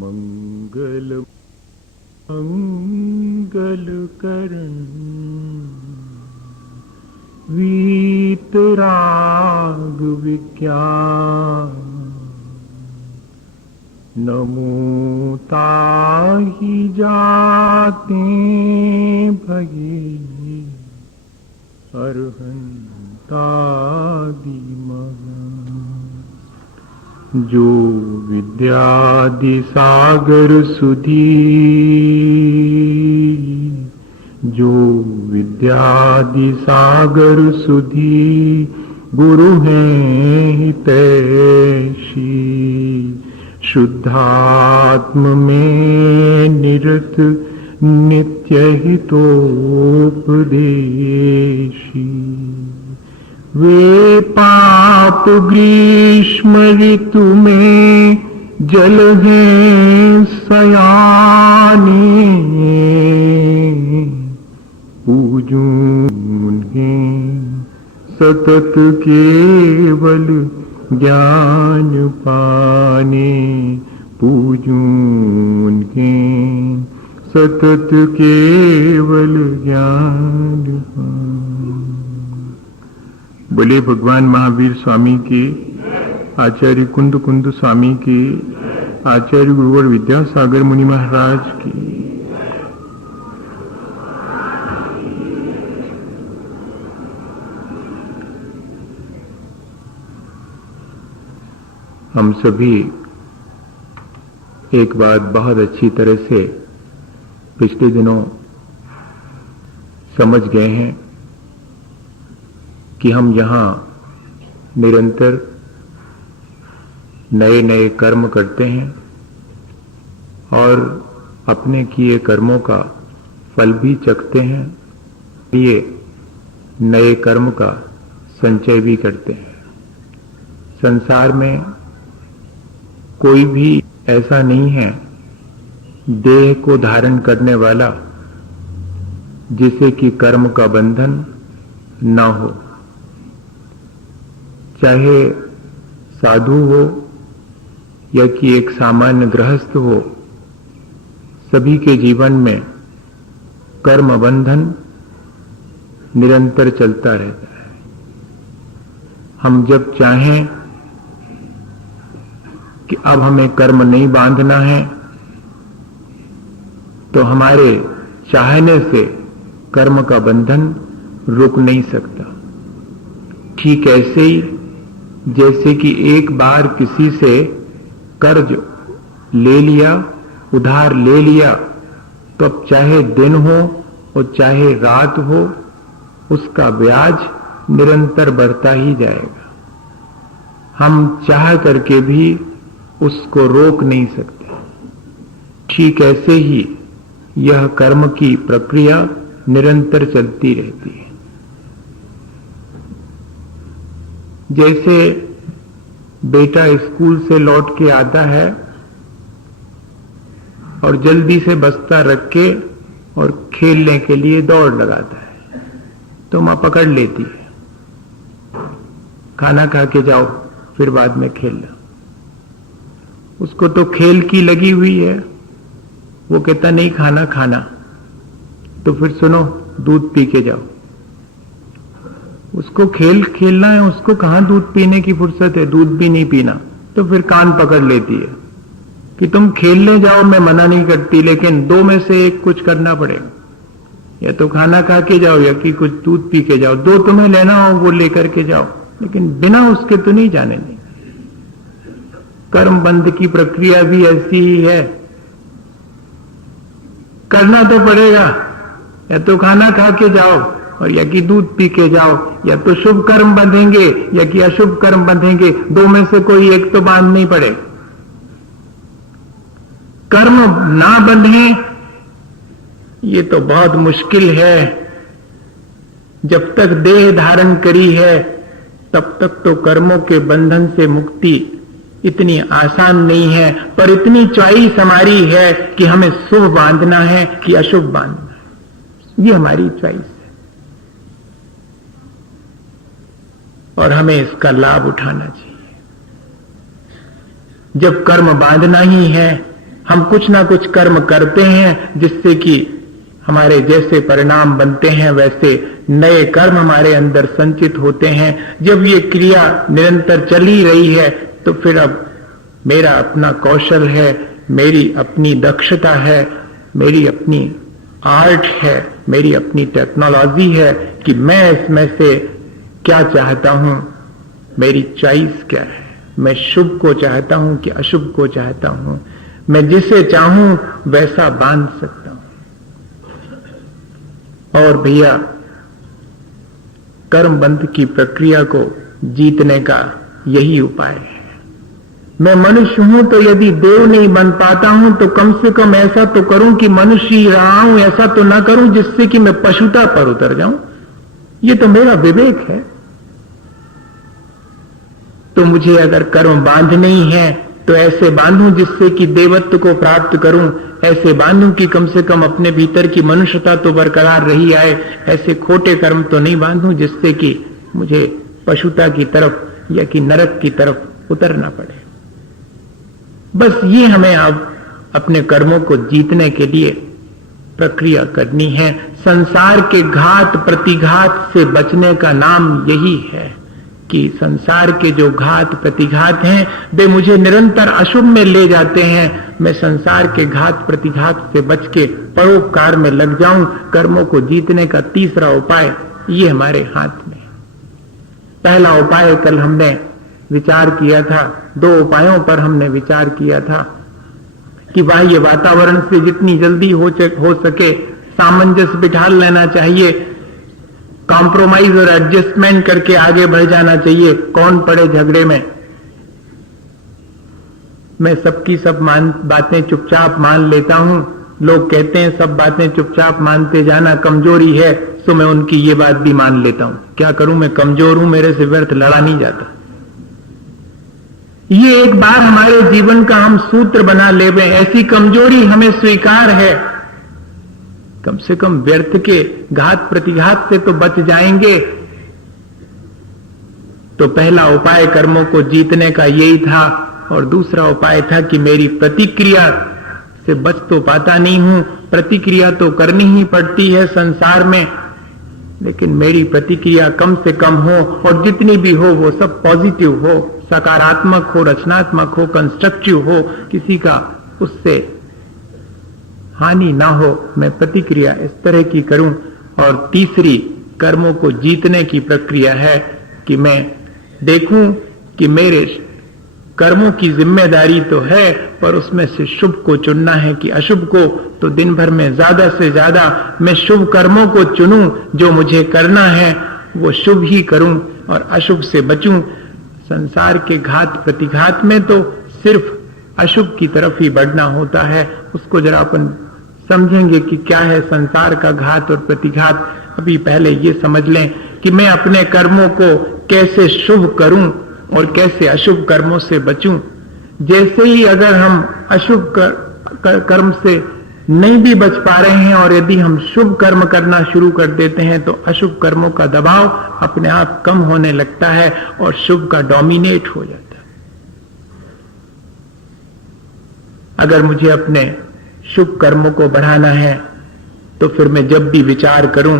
मंगल मंगल करण वीतराग विज्ञान नमो ताहि जाते भगे अरहंतादि जो विद्यादि सागर सुधी जो विद्यादि सागर सुधी गुरु हैं हितैषी शुद्धात्म में निरत नित्य हितोपदेशी वे पाप ग्रीष्म ऋतु में जल हैं सयाने पूजूं उन्हें सतत केवल ज्ञान पाने पूजूं उन्हें सतत केवल ज्ञान पाने। बोले भगवान महावीर स्वामी के, आचार्य कुंद कुंद स्वामी के, आचार्य गुरुवर विद्यासागर मुनि महाराज की। हम सभी एक बात बहुत अच्छी तरह से पिछले दिनों समझ गए हैं कि हम यहाँ निरंतर नए नए कर्म करते हैं और अपने किए कर्मों का फल भी चखते हैं, ये नए कर्म का संचय भी करते हैं। संसार में कोई भी ऐसा नहीं है देह को धारण करने वाला जिसे कि कर्म का बंधन न हो, चाहे साधु हो या कि एक सामान्य गृहस्थ हो, सभी के जीवन में कर्म बंधन निरंतर चलता रहता है। हम जब चाहें कि अब हमें कर्म नहीं बांधना है तो हमारे चाहने से कर्म का बंधन रुक नहीं सकता। ठीक ऐसे ही जैसे कि एक बार किसी से कर्ज ले लिया, उधार ले लिया, तो अब चाहे दिन हो और चाहे रात हो, उसका ब्याज निरंतर बढ़ता ही जाएगा। हम चाह करके भी उसको रोक नहीं सकते। ठीक ऐसे ही यह कर्म की प्रक्रिया निरंतर चलती रहती है। जैसे बेटा स्कूल से लौट के आता है और जल्दी से बस्ता रख के और खेलने के लिए दौड़ लगाता है, तो मां पकड़ लेती है, खाना खा के जाओ फिर बाद में खेलना। उसको तो खेल की लगी हुई है, वो कहता नहीं खाना खाना, तो फिर सुनो दूध पी के जाओ। उसको खेल खेलना है, उसको कहां दूध पीने की फुर्सत है, दूध भी नहीं पीना, तो फिर कान पकड़ लेती है कि तुम खेलने जाओ, मैं मना नहीं करती, लेकिन दो में से एक कुछ करना पड़ेगा, या तो खाना खा के जाओ या कि कुछ दूध पी के जाओ। दो तुम्हें लेना हो वो लेकर के जाओ, लेकिन बिना उसके तो नहीं जाने नहीं। कर्म बंध की प्रक्रिया भी ऐसी ही है, करना तो पड़ेगा, या तो खाना खा के जाओ और या कि दूध पी के जाओ, या तो शुभ कर्म बंधेंगे या कि अशुभ कर्म बंधेंगे, दो में से कोई एक तो बांधना ही पड़े। कर्म ना बंधे ये तो बहुत मुश्किल है। जब तक देह धारण करी है तब तक तो कर्मों के बंधन से मुक्ति इतनी आसान नहीं है, पर इतनी चॉइस हमारी है कि हमें शुभ बांधना है कि अशुभ बांधना है, ये हमारी चॉइस है और हमें इसका लाभ उठाना चाहिए। जब कर्म बांधना ही है, हम कुछ ना कुछ कर्म करते हैं जिससे कि हमारे जैसे परिणाम बनते हैं वैसे नए कर्म हमारे अंदर संचित होते हैं। जब ये क्रिया निरंतर चल ही रही है तो फिर अब मेरा अपना कौशल है, मेरी अपनी दक्षता है, मेरी अपनी आर्ट है, मेरी अपनी टेक्नोलॉजी है कि मैं इसमें से क्या चाहता हूं, मेरी चॉइस क्या है। मैं शुभ को चाहता हूं कि अशुभ को चाहता हूं। मैं जिसे चाहूं वैसा बांध सकता हूं। और भैया, कर्म बंध की प्रक्रिया को जीतने का यही उपाय है। मैं मनुष्य हूं तो यदि देव नहीं बन पाता हूं तो कम से कम ऐसा तो करूं कि मनुष्य ही रहा हूं, ऐसा तो ना करूं जिससे कि मैं पशुता पर उतर जाऊं। ये तो मेरा विवेक है। तो मुझे अगर कर्म बांधने ही है तो ऐसे बांधूं जिससे कि देवत्व को प्राप्त करूं, ऐसे बांधूं कि कम से कम अपने भीतर की मनुष्यता तो बरकरार रही आए। ऐसे खोटे कर्म तो नहीं बांधूं जिससे कि मुझे पशुता की तरफ या कि नरक की तरफ उतरना पड़े। बस ये हमें अब अपने कर्मों को जीतने के लिए प्रक्रिया करनी है। संसार के घात प्रतिघात से बचने का नाम यही है कि संसार के जो घात प्रतिघात हैं वे मुझे निरंतर अशुभ में ले जाते हैं। मैं संसार के घात प्रतिघात से बच के परोपकार में लग जाऊं। कर्मों को जीतने का तीसरा उपाय ये हमारे हाथ में। पहला उपाय कल हमने विचार किया था, दो उपायों पर हमने विचार किया था कि बाह्य वातावरण से जितनी जल्दी हो सके सामंजस्य बिठा लेना चाहिए, कॉम्प्रोमाइज और एडजस्टमेंट करके आगे बढ़ जाना चाहिए। कौन पड़े झगड़े में। मैं सबकी सब बातें चुपचाप मान लेता हूं। लोग कहते हैं सब बातें चुपचाप मानते जाना कमजोरी है, तो मैं उनकी ये बात भी मान लेता हूं। क्या करूं, मैं कमजोर हूं, मेरे से व्यर्थ लड़ा नहीं जाता। ये एक बार हमारे जीवन का हम सूत्र बना ले, ऐसी कमजोरी हमें स्वीकार है। कम से कम व्यर्थ के घात प्रतिघात से तो बच जाएंगे। तो पहला उपाय कर्मों को जीतने का यही था। और दूसरा उपाय था कि मेरी प्रतिक्रिया से बच तो पाता नहीं हूं, प्रतिक्रिया तो करनी ही पड़ती है संसार में, लेकिन मेरी प्रतिक्रिया कम से कम हो और जितनी भी हो वो सब पॉजिटिव हो, सकारात्मक हो, रचनात्मक हो, कंस्ट्रक्टिव हो, किसी का उससे हानि ना हो। मैं प्रतिक्रिया इस तरह की करूं। और तीसरी कर्मों को जीतने की प्रक्रिया है कि मैं देखूं कि मेरे कर्मों की जिम्मेदारी तो है, पर उसमें से शुभ को चुनना है कि अशुभ को। तो दिन भर में ज्यादा से ज्यादा मैं शुभ कर्मों को चुनूं, जो मुझे करना है वो शुभ ही करूं और अशुभ से बचूं। संसार के घात प्रतिघात में तो सिर्फ अशुभ की तरफ ही बढ़ना होता है। उसको जरा अपन समझेंगे कि क्या है संसार का घात और प्रतिघात। अभी पहले ये समझ लें कि मैं अपने कर्मों को कैसे शुभ करूं और कैसे अशुभ कर्मों से बचूं। जैसे ही अगर हम अशुभ कर्म से नहीं भी बच पा रहे हैं और यदि हम शुभ कर्म करना शुरू कर देते हैं तो अशुभ कर्मों का दबाव अपने आप कम होने लगता है और शुभ का डोमिनेट हो जाता है। अगर मुझे अपने शुभ कर्मों को बढ़ाना है तो फिर मैं जब भी विचार करूं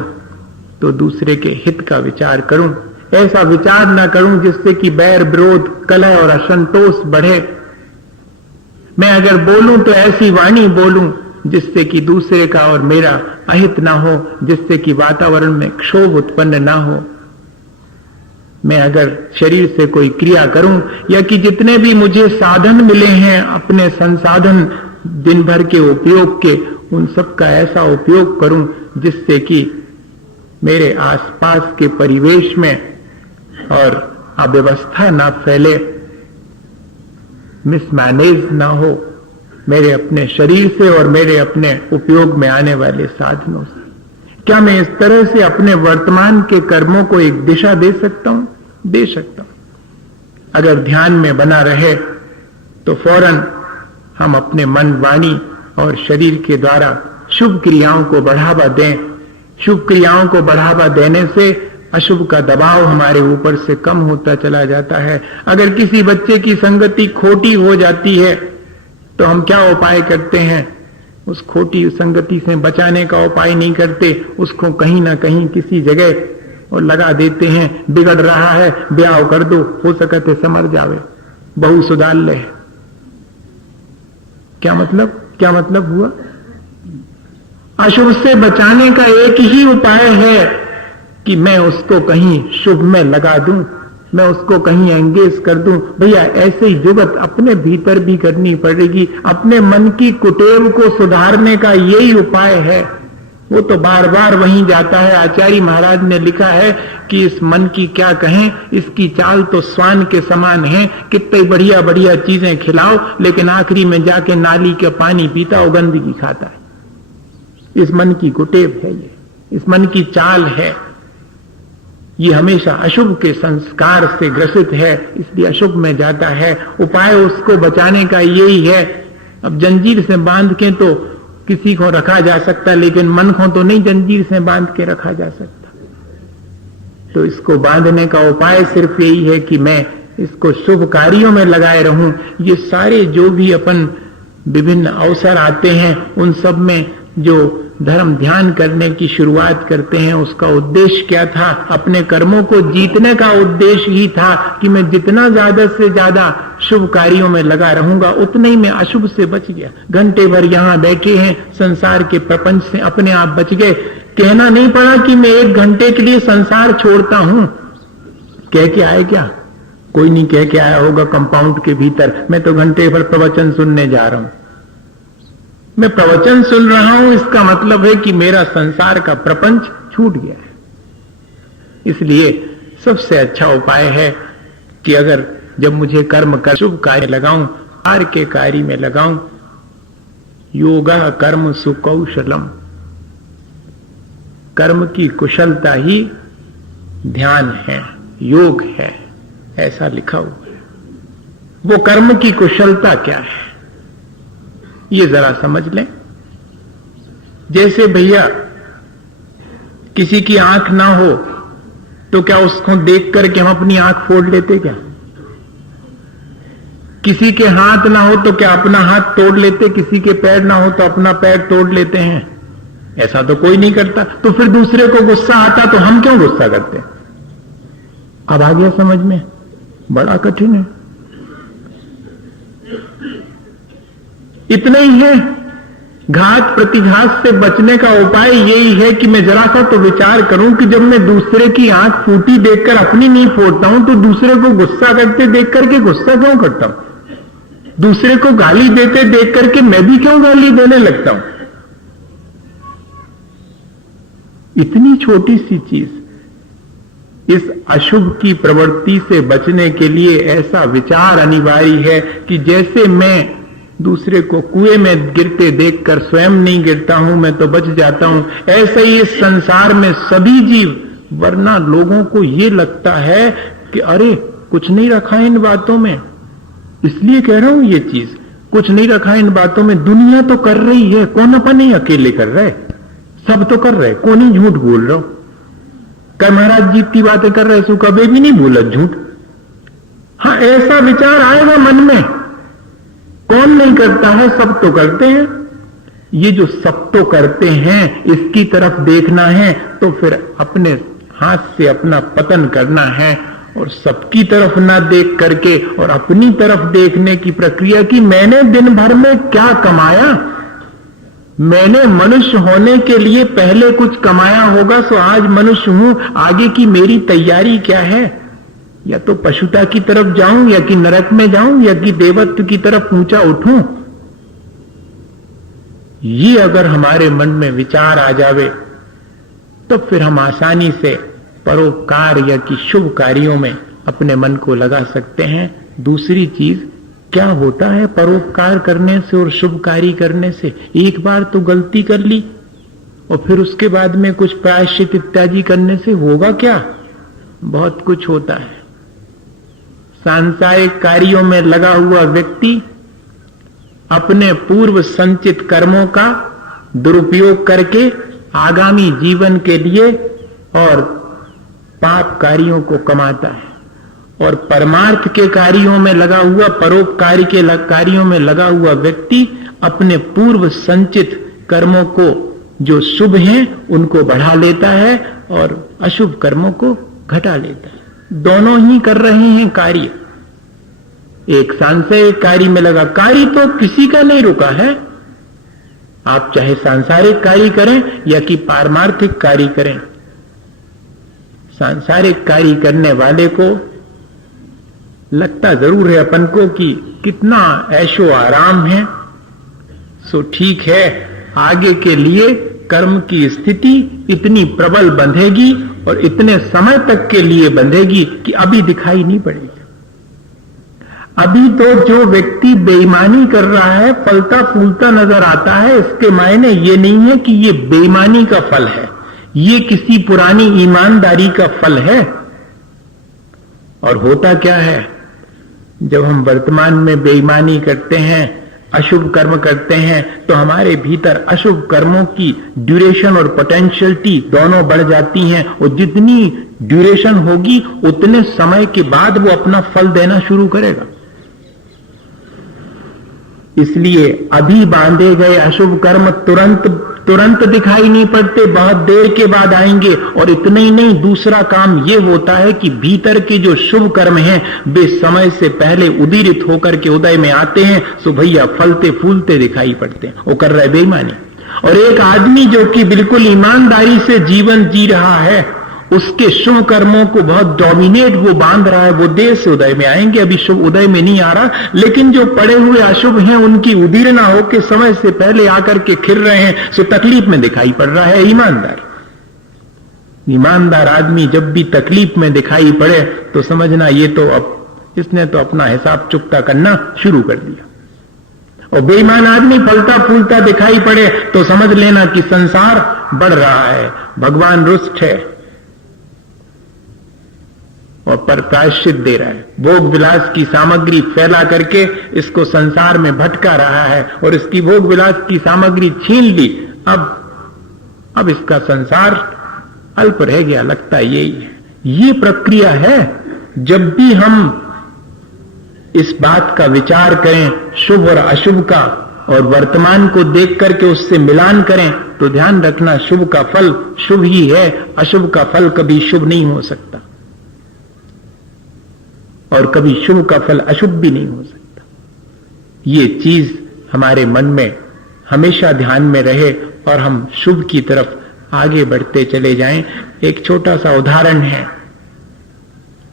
तो दूसरे के हित का विचार करूं। ऐसा विचार ना करूं जिससे कि बैर विरोध कलह और असंतोष बढ़े। मैं अगर बोलूं तो ऐसी वाणी बोलूं जिससे कि दूसरे का और मेरा अहित ना हो, जिससे कि वातावरण में क्षोभ उत्पन्न ना हो। मैं अगर शरीर से कोई क्रिया करूं या कि जितने भी मुझे साधन मिले हैं अपने संसाधन दिन भर के उपयोग के, उन सब का ऐसा उपयोग करूं जिससे कि मेरे आसपास के परिवेश में और अव्यवस्था ना फैले, मिसमैनेज ना हो मेरे अपने शरीर से और मेरे अपने उपयोग में आने वाले साधनों से। क्या मैं इस तरह से अपने वर्तमान के कर्मों को एक दिशा दे सकता हूं? दे सकता हूं। अगर ध्यान में बना रहे तो फौरन हम अपने मन, वाणी और शरीर के द्वारा शुभ क्रियाओं को बढ़ावा दें। शुभ क्रियाओं को बढ़ावा देने से अशुभ का दबाव हमारे ऊपर से कम होता चला जाता है। अगर किसी बच्चे की संगति खोटी हो जाती है तो हम क्या उपाय करते हैं? उस खोटी संगति से बचाने का उपाय नहीं करते, उसको कहीं ना कहीं किसी जगह और लगा देते हैं। बिगड़ रहा है, ब्याह कर दो, हो सकते समर जावे, बहु सुधार ले। क्या मतलब हुआ? अशुभ से बचाने का एक ही उपाय है कि मैं उसको कहीं शुभ में लगा दूं, मैं उसको कहीं एंगेज कर दूं। भैया ऐसे ही जुगत अपने भीतर भी करनी पड़ेगी। अपने मन की कुटेव को सुधारने का यही उपाय है। वो तो बार बार वहीं जाता है। आचार्य महाराज ने लिखा है कि इस मन की क्या कहें, इसकी चाल तो स्वान के समान है। कितनी बढ़िया बढ़िया चीजें खिलाओ, लेकिन आखिरी में जाके नाली का पानी पीता और गंदगी खाता है। इस मन की कुटेव है, ये इस मन की चाल है। ये हमेशा अशुभ के संस्कार से ग्रसित है, इसलिए अशुभ में जाता है। उपाय उसको बचाने का यही है। अब जंजीर से बांध के तो किसी को रखा जा सकता, लेकिन मन को तो नहीं जंजीर से बांध के रखा जा सकता। तो इसको बांधने का उपाय सिर्फ यही है कि मैं इसको शुभ कार्यों में लगाए रहूं। ये सारे जो भी अपन विभिन्न अवसर आते हैं, उन सब में जो धर्म ध्यान करने की शुरुआत करते हैं, उसका उद्देश्य क्या था? अपने कर्मों को जीतने का उद्देश्य ही था कि मैं जितना ज्यादा से ज्यादा शुभ कार्यों में लगा रहूंगा, उतना ही मैं अशुभ से बच गया। घंटे भर यहां बैठे हैं, संसार के प्रपंच से अपने आप बच गए। कहना नहीं पड़ा कि मैं 1 घंटे के लिए संसार छोड़ता हूं। कह के आए क्या? कोई नहीं कह के आया होगा कंपाउंड के भीतर, मैं तो घंटे भर प्रवचन सुनने जा रहा हूं। मैं प्रवचन सुन रहा हूं, इसका मतलब है कि मेरा संसार का प्रपंच छूट गया है। इसलिए सबसे अच्छा उपाय है कि अगर जब मुझे कर्म कर शुभ कार्य लगाऊं, आर के कार्य में लगाऊं, योगा कर्म सुकौशलम, कर्म की कुशलता ही ध्यान है, योग है, ऐसा लिखा हुआ है। वो कर्म की कुशलता क्या है, ये जरा समझ लें। जैसे भैया किसी की आंख ना हो तो क्या उसको देख करके हम अपनी आंख फोड़ लेते क्या? किसी के हाथ ना हो तो क्या अपना हाथ तोड़ लेते? किसी के पैर ना हो तो अपना पैर तोड़ लेते हैं? ऐसा तो कोई नहीं करता। तो फिर दूसरे को गुस्सा आता तो हम क्यों गुस्सा करते? अब आ गया समझ में? बड़ा कठिन है। इतना ही है। घात प्रतिघात से बचने का उपाय यही है कि मैं जरा सा तो विचार करूं कि जब मैं दूसरे की आंख फूटी देखकर अपनी नहीं फोड़ता हूं, तो दूसरे को गुस्सा करते देख करके गुस्सा क्यों करता हूं? दूसरे को गाली देते देख करके मैं भी क्यों गाली देने लगता हूं? इतनी छोटी सी चीज, इस अशुभ की प्रवृत्ति से बचने के लिए ऐसा विचार अनिवार्य है कि जैसे मैं दूसरे को कुएं में गिरते देखकर स्वयं नहीं गिरता हूं, मैं तो बच जाता हूं, ऐसे ही इस संसार में सभी जीव, वरना लोगों को ये लगता है कि अरे कुछ नहीं रखा इन बातों में, इसलिए कह रहा हूं ये चीज, कुछ नहीं रखा इन बातों में। दुनिया तो कर रही है, कौन अपन नहीं अकेले कर रहे, सब तो कर रहे, कौन ही झूठ बोल रहा हो। कल महाराज जी की बातें कर रहे, सो कभी भी नहीं बोला झूठ। हाँ, ऐसा विचार आएगा मन में, कौन नहीं करता है, सब तो करते हैं। ये जो सब तो करते हैं इसकी तरफ देखना है तो फिर अपने हाथ से अपना पतन करना है, और सबकी तरफ ना देख करके और अपनी तरफ देखने की प्रक्रिया की मैंने दिन भर में क्या कमाया। मैंने मनुष्य होने के लिए पहले कुछ कमाया होगा, सो आज मनुष्य हूं, आगे की मेरी तैयारी क्या है? या तो पशुता की तरफ जाऊं, या कि नरक में जाऊं, या कि देवत्व की तरफ ऊंचा उठूं। ये अगर हमारे मन में विचार आ जावे तो फिर हम आसानी से परोपकार या कि शुभ कार्यों में अपने मन को लगा सकते हैं। दूसरी चीज क्या होता है परोपकार करने से और शुभ कार्य करने से? एक बार तो गलती कर ली और फिर उसके बाद में कुछ प्रायश्चित इत्यादि करने से होगा क्या? बहुत कुछ होता है। सांसारिक कार्यों में लगा हुआ व्यक्ति अपने पूर्व संचित कर्मों का दुरुपयोग करके आगामी जीवन के लिए और पाप कार्यों को कमाता है, और परमार्थ के कार्यों में लगा हुआ, परोपकारी के कार्यों में लगा हुआ व्यक्ति अपने पूर्व संचित कर्मों को जो शुभ हैं उनको बढ़ा लेता है और अशुभ कर्मों को घटा लेता है। दोनों ही कर रहे हैं कार्य। एक सांसारिक कार्य में लगा, कार्य तो किसी का नहीं रुका है। आप चाहे सांसारिक कार्य करें या कि पारमार्थिक कार्य करें, सांसारिक कार्य करने वाले को लगता जरूर है अपन को कि कितना ऐशो आराम है, सो ठीक है, आगे के लिए कर्म की स्थिति इतनी प्रबल बंधेगी और इतने समय तक के लिए बंधेगी कि अभी दिखाई नहीं पड़ेगी। अभी तो जो व्यक्ति बेईमानी कर रहा है फलता फूलता नजर आता है, इसके मायने ये नहीं है कि ये बेईमानी का फल है, ये किसी पुरानी ईमानदारी का फल है। और होता क्या है, जब हम वर्तमान में बेईमानी करते हैं, अशुभ कर्म करते हैं, तो हमारे भीतर अशुभ कर्मों की ड्यूरेशन और पोटेंशियलिटी दोनों बढ़ जाती हैं, और जितनी ड्यूरेशन होगी उतने समय के बाद वो अपना फल देना शुरू करेगा। इसलिए अभी बांधे गए अशुभ कर्म तुरंत दिखाई नहीं पड़ते, बहुत देर के बाद आएंगे। और इतना ही नहीं, दूसरा काम ये होता है कि भीतर के जो शुभ कर्म हैं वे समय से पहले उदीरित होकर के उदय में आते हैं, सो भैया फलते फूलते दिखाई पड़ते हैं। वो कर रहा है बेईमानी। और एक आदमी जो कि बिल्कुल ईमानदारी से जीवन जी रहा है, उसके शुभ कर्मों को बहुत डोमिनेट वो बांध रहा है, वो देर से उदय में आएंगे, अभी शुभ उदय में नहीं आ रहा। लेकिन जो पड़े हुए अशुभ हैं उनकी उदीरना होकर समय से पहले आकर के खिल रहे हैं, सो तकलीफ में दिखाई पड़ रहा है ईमानदार आदमी जब भी तकलीफ में दिखाई पड़े तो समझना ये तो अब इसने तो अपना हिसाब चुकता करना शुरू कर दिया। और बेईमान आदमी फलता फूलता दिखाई पड़े तो समझ लेना कि संसार बढ़ रहा है, भगवान रुष्ट है और पर प्रायश्चित दे रहा है। भोग विलास की सामग्री फैला करके इसको संसार में भटका रहा है और इसकी भोग विलास की सामग्री छीन ली। अब इसका संसार अल्प रह गया, लगता यही है। ये प्रक्रिया है। जब भी हम इस बात का विचार करें, शुभ और अशुभ का, और वर्तमान को देख करके उससे मिलान करें, तो ध्यान रखना शुभ का फल शुभ ही है, अशुभ का फल कभी शुभ नहीं हो सकता और कभी शुभ का फल अशुभ भी नहीं हो सकता। ये चीज हमारे मन में हमेशा ध्यान में रहे और हम शुभ की तरफ आगे बढ़ते चले जाएं। एक छोटा सा उदाहरण है,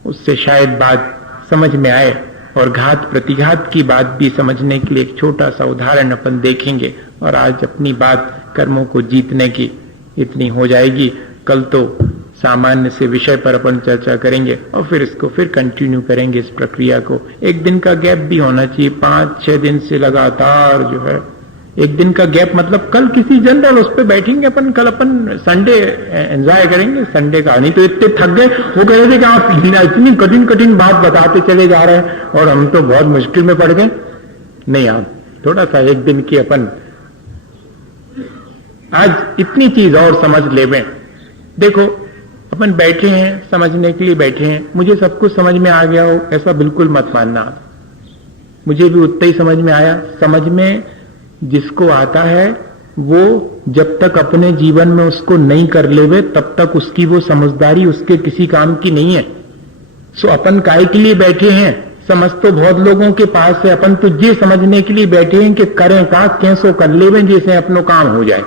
उससे शायद बात समझ में आए, और घात प्रतिघात की बात भी समझने के लिए एक छोटा सा उदाहरण अपन देखेंगे। और आज अपनी बात कर्मों को जीतने की इतनी हो जाएगी, कल तो सामान्य से विषय पर अपन चर्चा करेंगे और फिर इसको फिर कंटिन्यू करेंगे। इस प्रक्रिया को एक दिन का गैप भी होना चाहिए, 5-6 दिन से लगातार जो है एक दिन का गैप, मतलब कल किसी जनरल उस पर बैठेंगे अपन, कल अपन संडे एंजॉय करेंगे संडे का। नहीं तो इतने थक गए, वो कह रहे थे कि आप इतनी कठिन कठिन बात बताते चले जा रहे हैं और हम तो बहुत मुश्किल में पड़ गए। नहीं, आप थोड़ा सा एक दिन की अपन आज इतनी चीज और समझ लेवें। देखो अपन बैठे हैं, समझने के लिए बैठे हैं, मुझे सब कुछ समझ में आ गया हो ऐसा बिल्कुल मत मानना। मुझे भी उतना ही समझ में आया। समझ में जिसको आता है वो जब तक अपने जीवन में उसको नहीं कर लेवे तब तक उसकी वो समझदारी उसके किसी काम की नहीं है। सो अपन काय के लिए बैठे हैं, समझ तो बहुत लोगों के पास है, अपन तो ये समझने के लिए बैठे हैं कि करें का कैसो कर लेवे जैसे अपनो काम हो जाए।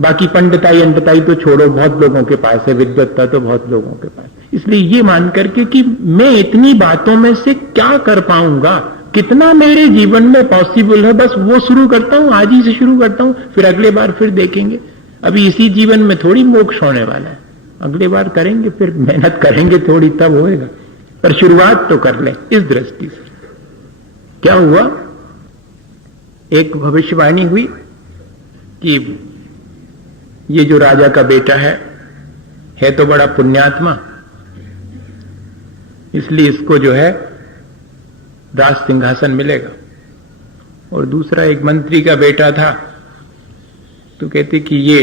बाकी पंडिताई अंडताई तो छोड़ो, बहुत लोगों के पास है, विद्वत्ता तो बहुत लोगों के पास। इसलिए ये मान करके कि मैं इतनी बातों में से क्या कर पाऊंगा, कितना मेरे जीवन में पॉसिबल है, बस वो शुरू करता हूं, आज ही से शुरू करता हूं, फिर अगले बार फिर देखेंगे। अभी इसी जीवन में थोड़ी मोक्ष होने वाला है, अगले बार करेंगे, फिर मेहनत करेंगे थोड़ी तब होएगा, पर शुरुआत तो कर लें। इस दृष्टि से क्या हुआ, एक भविष्यवाणी हुई कि ये जो राजा का बेटा है तो बड़ा पुण्यात्मा, इसलिए इसको जो है राज सिंहासन मिलेगा। और दूसरा एक मंत्री का बेटा था, तो कहते कि ये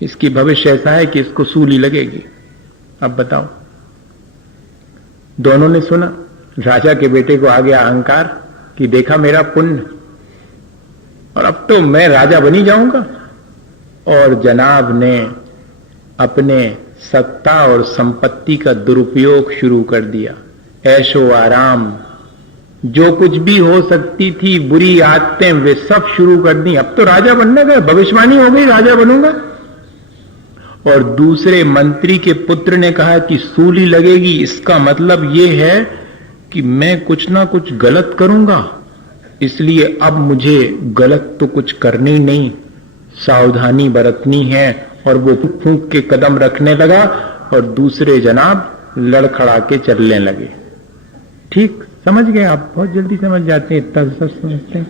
इसकी भविष्य ऐसा है कि इसको सूली लगेगी। अब बताओ, दोनों ने सुना, राजा के बेटे को आ गया अहंकार कि देखा मेरा पुण्य, और अब तो मैं राजा बनी जाऊंगा। और जनाब ने अपने सत्ता और संपत्ति का दुरुपयोग शुरू कर दिया। ऐशो आराम, जो कुछ भी हो सकती थी, बुरी आदतें, वे सब शुरू कर दी। अब तो राजा बनने गए, भविष्यवाणी हो गई राजा बनूंगा। और दूसरे मंत्री के पुत्र ने कहा कि सूली लगेगी, इसका मतलब यह है कि मैं कुछ ना कुछ गलत करूंगा, इसलिए अब मुझे गलत तो कुछ करनी नहीं, सावधानी बरतनी है। और वो फूंक के कदम रखने लगा और दूसरे जनाब लड़खड़ा के चलने लगे। ठीक समझ गए आप, बहुत जल्दी समझ जाते हैं, इतना सब समझते हैं।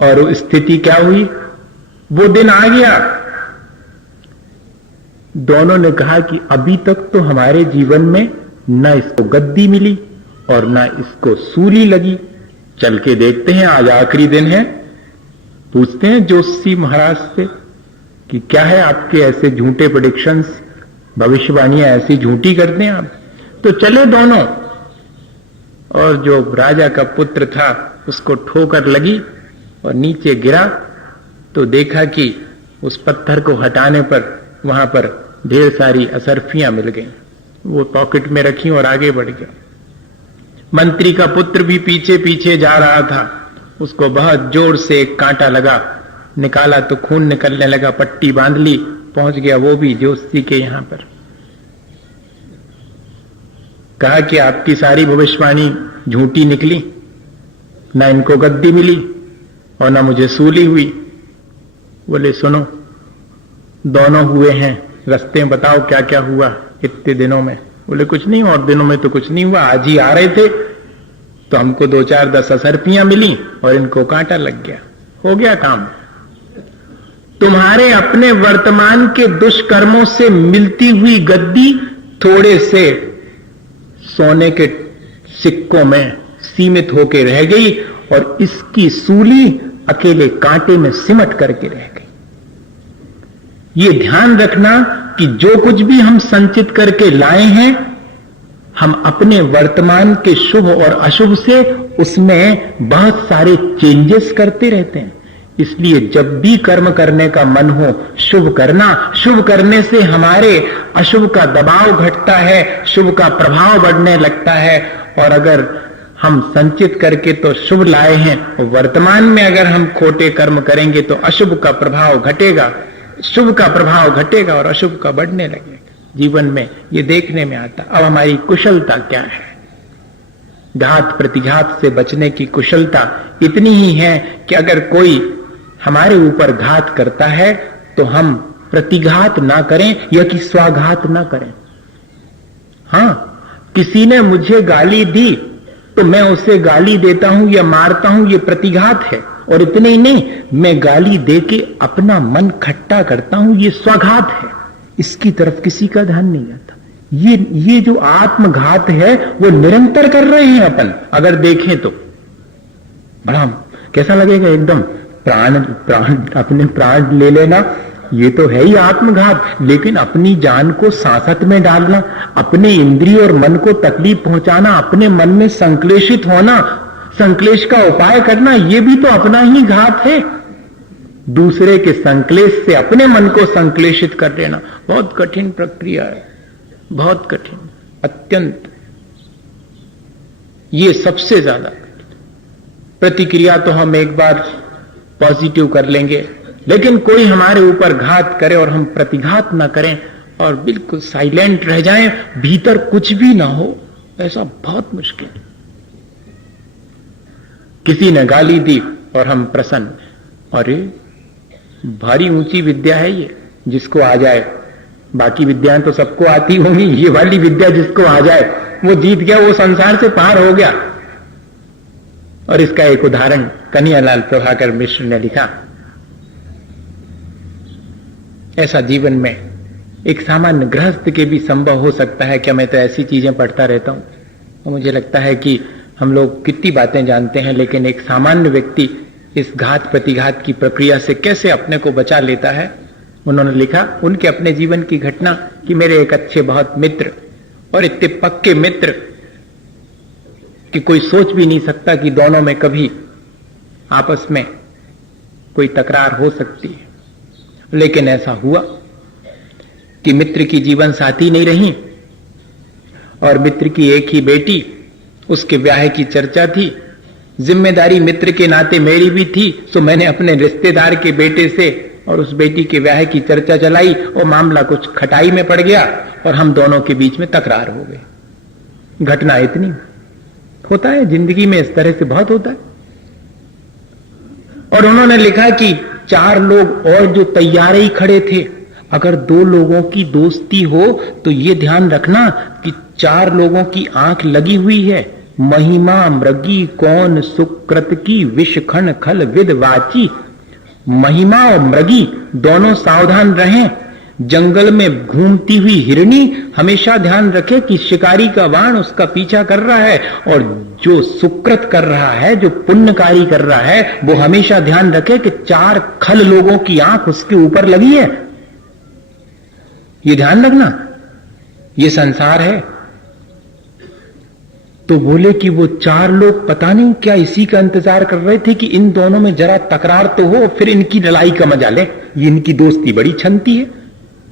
और स्थिति क्या हुई, वो दिन आ गया। दोनों ने कहा कि अभी तक तो हमारे जीवन में न इसको गद्दी मिली और न इसको सूली लगी, चल के देखते हैं, आज आखिरी दिन है। पूछते हैं जोशी महाराज से कि क्या है आपके ऐसे झूठे प्रेडिक्शंस, भविष्यवाणियां ऐसी झूठी करते हैं आप। तो चले दोनों, और जो राजा का पुत्र था उसको ठोकर लगी और नीचे गिरा, तो देखा कि उस पत्थर को हटाने पर वहां पर ढेर सारी असरफियां मिल गई। वो पॉकेट में रखी और आगे बढ़ गया। मंत्री का पुत्र भी पीछे पीछे जा रहा था, उसको बहुत जोर से एक कांटा लगा, निकाला तो खून निकलने लगा, पट्टी बांध ली, पहुंच गया वो भी जोशी के यहां पर। कहा कि आपकी सारी भविष्यवाणी झूठी निकली, ना इनको गद्दी मिली और ना मुझे सूली हुई। बोले सुनो, दोनों हुए हैं, रास्ते में बताओ क्या क्या हुआ इतने दिनों में। बोले कुछ नहीं, और दिनों में तो कुछ नहीं हुआ, आज ही आ रहे थे तो हमको 2-4-10 असरफियां मिली और इनको कांटा लग गया, हो गया काम। तुम्हारे अपने वर्तमान के दुष्कर्मों से मिलती हुई गद्दी थोड़े से सोने के सिक्कों में सीमित होकर रह गई और इसकी सूली अकेले कांटे में सिमट करके रह गई। ये ध्यान रखना कि जो कुछ भी हम संचित करके लाए हैं, हम अपने वर्तमान के शुभ और अशुभ से उसमें बहुत सारे चेंजेस करते रहते हैं। इसलिए जब भी कर्म करने का मन हो, शुभ करना। शुभ करने से हमारे अशुभ का दबाव घटता है, शुभ का प्रभाव बढ़ने लगता है। और अगर हम संचित करके तो शुभ लाए हैं, वर्तमान में अगर हम खोटे कर्म करेंगे तो अशुभ का प्रभाव घटेगा, शुभ का प्रभाव घटेगा और अशुभ का बढ़ने लगेगा। जीवन में ये देखने में आता। अब हमारी कुशलता क्या है? घात प्रतिघात से बचने की कुशलता इतनी ही है कि अगर कोई हमारे ऊपर घात करता है तो हम प्रतिघात ना करें या कि स्वाघात ना करें। हां, किसी ने मुझे गाली दी तो मैं उसे गाली देता हूं या मारता हूं, ये प्रतिघात है। और इतने ही नहीं, मैं गाली देके अपना मन खट्टा करता हूं, ये स्वाघात है। इसकी तरफ किसी का ध्यान नहीं जाता। ये जो आत्मघात है वो निरंतर कर रहे हैं अपन। अगर देखें तो बड़ा कैसा लगेगा, एकदम प्राण अपने प्राण ले लेना, ये तो है ही आत्मघात। लेकिन अपनी जान को सांसत में डालना, अपने इंद्रिय और मन को तकलीफ पहुंचाना, अपने मन में संक्लेशित होना, संक्लेश का उपाय करना, ये भी तो अपना ही घात है। दूसरे के संक्लेश से अपने मन को संक्लेशित कर लेना बहुत कठिन प्रक्रिया है, बहुत कठिन, अत्यंत। ये सबसे ज्यादा प्रतिक्रिया तो हम एक बार पॉजिटिव कर लेंगे, लेकिन कोई हमारे ऊपर घात करे और हम प्रतिघात ना करें और बिल्कुल साइलेंट रह जाएं, भीतर कुछ भी ना हो, ऐसा बहुत मुश्किल। किसी ने गाली दी और हम प्रसन्न, अरे भारी ऊंची विद्या है ये, जिसको आ जाए। बाकी विद्याएं तो सबको आती होंगी, ये वाली विद्या जिसको आ जाए वो जीत गया, वो संसार से पार हो गया। और इसका एक उदाहरण कन्हैयालाल प्रभाकर मिश्र ने लिखा। ऐसा जीवन में एक सामान्य गृहस्थ के भी संभव हो सकता है। क्या मैं तो ऐसी चीजें पढ़ता रहता हूं और मुझे लगता है कि हम लोग कितनी बातें जानते हैं, लेकिन एक सामान्य व्यक्ति इस घात प्रतिघात की प्रक्रिया से कैसे अपने को बचा लेता है, उन्होंने लिखा उनके अपने जीवन की घटना कि मेरे एक अच्छे बहुत मित्र और इतने पक्के मित्र कि कोई सोच भी नहीं सकता कि दोनों में कभी आपस में कोई तकरार हो सकती है, लेकिन ऐसा हुआ कि मित्र की जीवन साथी नहीं रही और मित्र की एक ही बेटी, उसके ब्याह की चर्चा थी। जिम्मेदारी मित्र के नाते मेरी भी थी, तो मैंने अपने रिश्तेदार के बेटे से और उस बेटी के ब्याह की चर्चा चलाई और मामला कुछ खटाई में पड़ गया और हम दोनों के बीच में तकरार हो गई। घटना इतनी होता है जिंदगी में, इस तरह से बहुत होता है। और उन्होंने लिखा कि 4 लोग और जो तैयार ही खड़े थे, अगर 2 लोगों की दोस्ती हो तो ये ध्यान रखना कि 4 लोगों की आंख लगी हुई है। महिमा मृगी कौन सुकृत की विषखण खल विदवाची। महिमा और मृगी दोनों सावधान रहें। जंगल में घूमती हुई हिरनी हमेशा ध्यान रखे कि शिकारी का बाण उसका पीछा कर रहा है, और जो सुकृत कर रहा है, जो पुण्यकारी कर रहा है, वो हमेशा ध्यान रखे कि 4 खल लोगों की आंख उसके ऊपर लगी है। ये ध्यान रखना, ये संसार है। तो बोले कि वो 4 लोग पता नहीं क्या इसी का इंतजार कर रहे थे कि इन दोनों में जरा तकरार तो हो, फिर इनकी लड़ाई का मजा ले, ये इनकी दोस्ती बड़ी छनती है।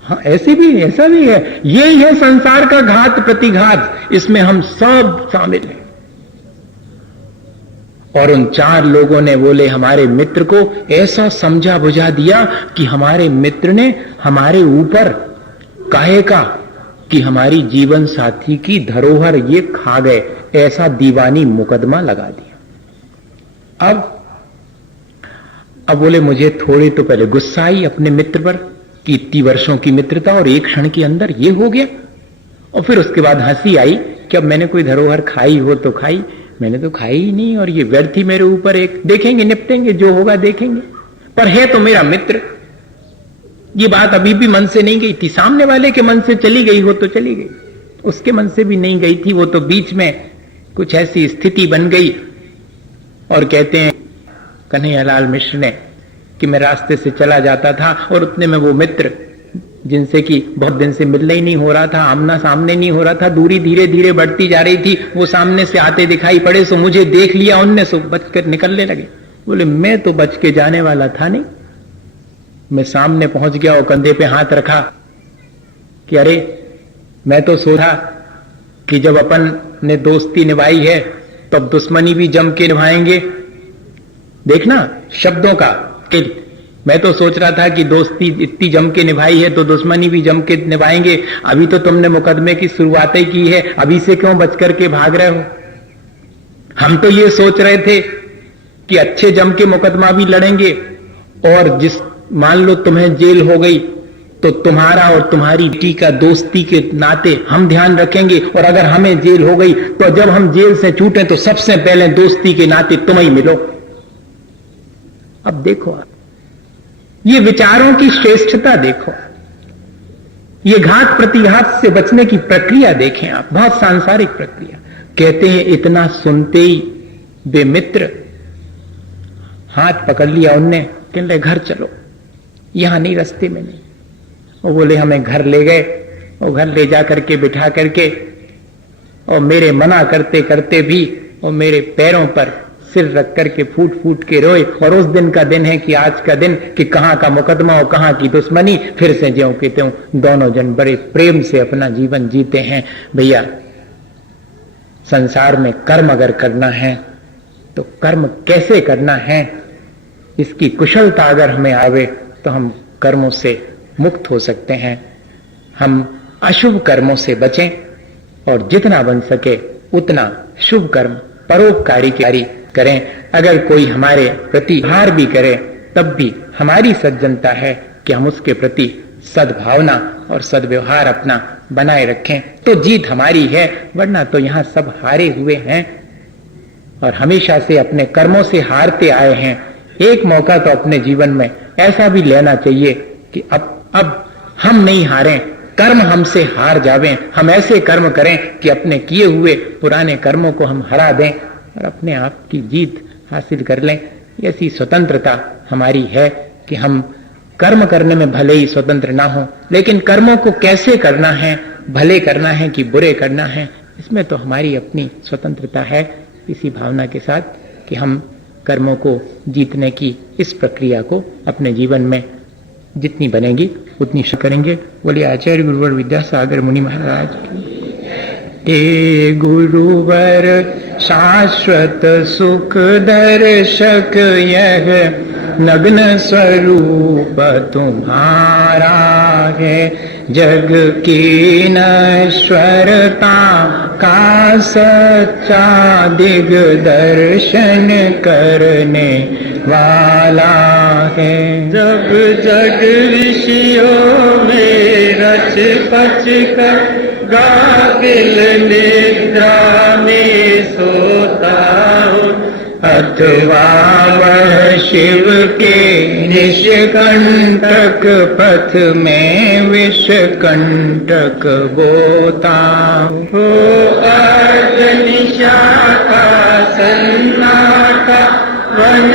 हाँ, ऐसे भी, ऐसा भी है। ये है संसार का घात प्रतिघात, इसमें हम सब शामिल हैं। और उन 4 लोगों ने बोले हमारे मित्र को ऐसा समझा बुझा दिया कि हमारे मित्र ने हमारे ऊपर कहेगा कि हमारी जीवन साथी की धरोहर ये खा गए, ऐसा दीवानी मुकदमा लगा दिया। अब बोले मुझे थोड़ी तो पहले गुस्सा आई अपने मित्र पर कि इतनी वर्षों की मित्रता और एक क्षण के अंदर ये हो गया, और फिर उसके बाद हंसी आई कि अब मैंने कोई धरोहर खाई हो तो खाई, मैंने तो खाई ही नहीं, और ये व्यर्थ ही मेरे ऊपर एक देखेंगे, निपटेंगे, जो होगा देखेंगे। पर है तो मेरा मित्र। ये बात अभी भी मन से नहीं गई थी। सामने वाले के मन से चली गई हो तो चली गई, उसके मन से भी नहीं गई थी। वो तो बीच में कुछ ऐसी स्थिति बन गई। और कहते हैं कन्हैयालाल मिश्र ने कि मैं रास्ते से चला जाता था और उतने में वो मित्र जिनसे कि बहुत दिन से मिलना ही नहीं हो रहा था, आमना सामने नहीं हो रहा था, दूरी धीरे धीरे बढ़ती जा रही थी, वो सामने से आते दिखाई पड़े, सो मुझे देख लिया उनने, सो बच कर निकलने लगे। बोले मैं तो बच के जाने वाला था नहीं। मैं सामने पहुंच गया और कंधे पे हाथ रखा कि अरे मैं तो सोचा कि जब अपन ने दोस्ती निभाई है तब दुश्मनी भी जम के निभाएंगे। देखना शब्दों का कि मैं तो सोच रहा था कि दोस्ती इतनी जम के निभाई है तो दुश्मनी भी जम के निभाएंगे। अभी तो तुमने मुकदमे की शुरुआत ही की है, अभी से क्यों बच करके भाग रहे हो? हम तो ये सोच रहे थे कि अच्छे जम के मुकदमा भी लड़ेंगे, और जिस मान लो तुम्हें जेल हो गई तो तुम्हारा और तुम्हारी बेटी का दोस्ती के नाते हम ध्यान रखेंगे, और अगर हमें जेल हो गई तो जब हम जेल से छूटे तो सबसे पहले दोस्ती के नाते तुम ही मिलो। अब देखो आप, ये विचारों की श्रेष्ठता देखो, ये घात प्रतिघात से बचने की प्रक्रिया देखें आप, बहुत सांसारिक प्रक्रिया। कहते हैं इतना सुनते ही बेमित्र हाथ पकड़ लिया उनने, कहने घर चलो, यहां नहीं, रास्ते में नहीं। और बोले हमें घर ले गए, और घर ले जा करके बिठा करके, और मेरे मना करते करते भी और मेरे पैरों पर सिर रख करके फूट फूट के रोए। और उस दिन का दिन है कि आज का दिन कि कहां का मुकदमा और कहां की दुश्मनी, फिर से ज्यों के त्यों दोनों जन बड़े प्रेम से अपना जीवन जीते हैं। भैया संसार में कर्म अगर करना है तो कर्म कैसे करना है, इसकी कुशलता अगर हमें आवे तो हम कर्मों से मुक्त हो सकते हैं। हम अशुभ कर्मों से बचें और जितना बन सके उतना शुभ कर्म परोपकारी कार्य करें। अगर कोई हमारे प्रति हार भी करे तब भी हमारी सज्जनता है कि हम उसके प्रति सद्भावना और सद्व्यवहार अपना बनाए रखें, तो जीत हमारी है। वरना तो यहां सब हारे हुए हैं और हमेशा से अपने कर्मों से हारते आए हैं। एक मौका तो अपने जीवन में ऐसा भी लेना चाहिए कि अब हम नहीं हारें, कर्म हमसे हार जावें। हम ऐसे कर्म करें कि अपने किए हुए पुराने कर्मों को हम हरा दें और अपने आप की जीत हासिल कर लें। ऐसी स्वतंत्रता हमारी है कि हम कर्म करने में भले ही स्वतंत्र ना हो, लेकिन कर्मों को कैसे करना है, भले करना है कि बुरे करना है, इसमें तो हमारी अपनी स्वतंत्रता है। इसी भावना के साथ कि हम कर्मों को जीतने की इस प्रक्रिया को अपने जीवन में जितनी बनेगी उतनी करेंगे। बोलिए आचार्य गुरुवर विद्यासागर मुनि महाराज की। हे गुरुवर शाश्वत सुख दर्शक यह नग्न स्वरूप तुम्हारा है, जग की नश्वरता का सच्चा दिग्दर्शन करने वाला है। जब जग ऋषियों में रच पच कर गाफिल निद्रा में सोता हूँ, अथवा वह शिव के निष्कंटक पथ में विषकंटक बोता हो। अर्ध निशा का सन्नाटा वन